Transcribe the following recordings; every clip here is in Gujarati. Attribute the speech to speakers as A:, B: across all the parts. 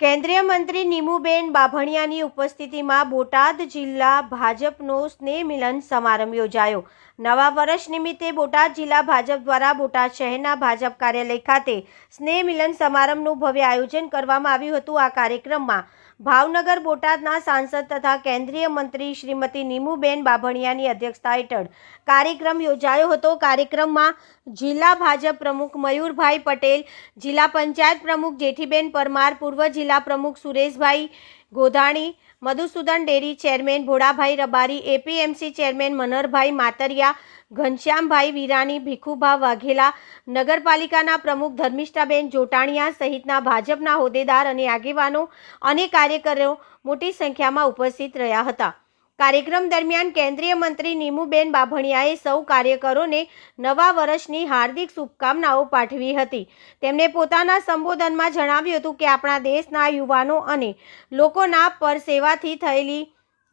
A: કેન્દ્રીય મંત્રી નીમુબેન બાભણિયાની ઉપસ્થિતિમાં બોટાદ જિલ્લા ભાજપનો સ્નેહ મિલન સમારંભ યોજાયો. નવા વર્ષ નિમિત્તે બોટાદ જિલ્લા ભાજપ દ્વારા બોટાદ શહેરના ભાજપ કાર્યાલય ખાતે સ્નેહ મિલન સમારંભનું ભવ્ય આયોજન કરવામાં આવ્યું હતું આ કાર્યક્રમમાં ભાવનગર બોટાદના સાંસદ તથા કેન્દ્રીય મંત્રી શ્રીમતી નીમુબેન બાભણિયાની અધ્યક્ષતા હેઠળ કાર્યક્રમ યોજાયો હતો. કાર્યક્રમમાં જિલ્લા ભાજપ પ્રમુખ મયુરભાઈ પટેલ, જિલ્લા પંચાયત પ્રમુખ જેઠીબેન પરમાર, પૂર્વ જિલ્લા પ્રમુખ Sureshbhai Godhani, Madhusudan dairy chairman Bholabhai Rabari, APMC chairman Manarbhai Matariya, Ghanshyambhai Virani Bhikhubha Vaghela, નગરપાલિકાના પ્રમુખ ધર્મિષ્ઠાબેન જોટાણિયા સહિતના ભાજપના હોદ્દેદાર અને આગેવાનો અને કાર્યકરો મોટી સંખ્યામાં ઉપસ્થિત રહ્યા હતા. કાર્યક્રમ દરમિયાન કેન્દ્રીય મંત્રી નીમુબેન બાભણિયાએ સૌ કાર્યકરોને નવા વર્ષની હાર્દિક શુભકામનાઓ પાઠવી હતી. તેમણે પોતાના સંબોધનમાં જણાવ્યું હતું કે, આપણા દેશના યુવાનો અને લોકોના પરસેવાથી થયેલી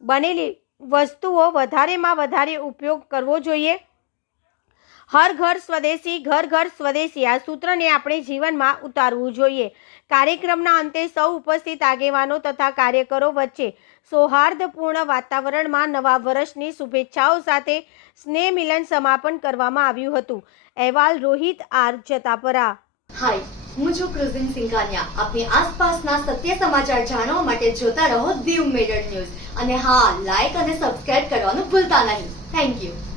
A: બનેલી વસ્તુઓ વધારેમાં વધારે ઉપયોગ કરવો જોઈએ. હર ઘર સ્વદેશી, ઘર ઘર સ્વદેશી. આ સૂત્રને આપણે જીવનમાં ઉતારવું જોઈએ. કાર્યક્રમના અંતે સૌ ઉપસ્થિત આગેવાનો તથા કાર્યકરો વચ્ચે સૌહાર્દપૂર્ણ વાતાવરણમાં નવા વર્ષની શુભેચ્છાઓ સાથે સ્નેહ મિલન સમાપન કરવામાં આવ્યું હતું. અહેવાલ રોહિત આર જતાપરા.
B: હાય, હું છું ક્રુઝિન સિંઘાનિયા. આપની આસપાસના સત્ય સમાચાર જાણવા માટે જોતા રહો દીવ મેડર ન્યૂઝ. અને હા, લાઈક અને સબસ્ક્રાઇબ કરવાનું ભૂલતા નહીં. Thank you.